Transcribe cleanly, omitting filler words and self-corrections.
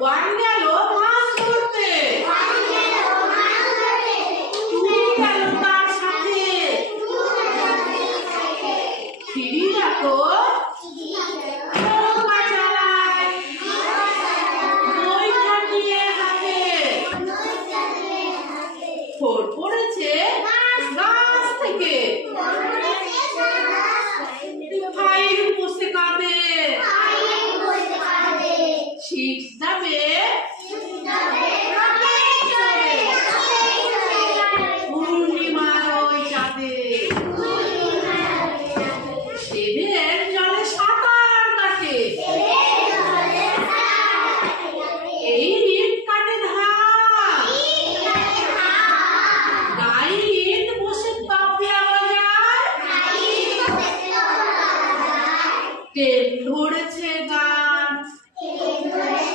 one গেল মাছ ধরতে, two গেল তার সাথে, থ্রি দেখো নৌকা চালায়, নৌকা নিয়ে হাঁটে, ফোর পড়েছে গাছ থেকে, ফাইভ বসে কাঁদে, সিক্স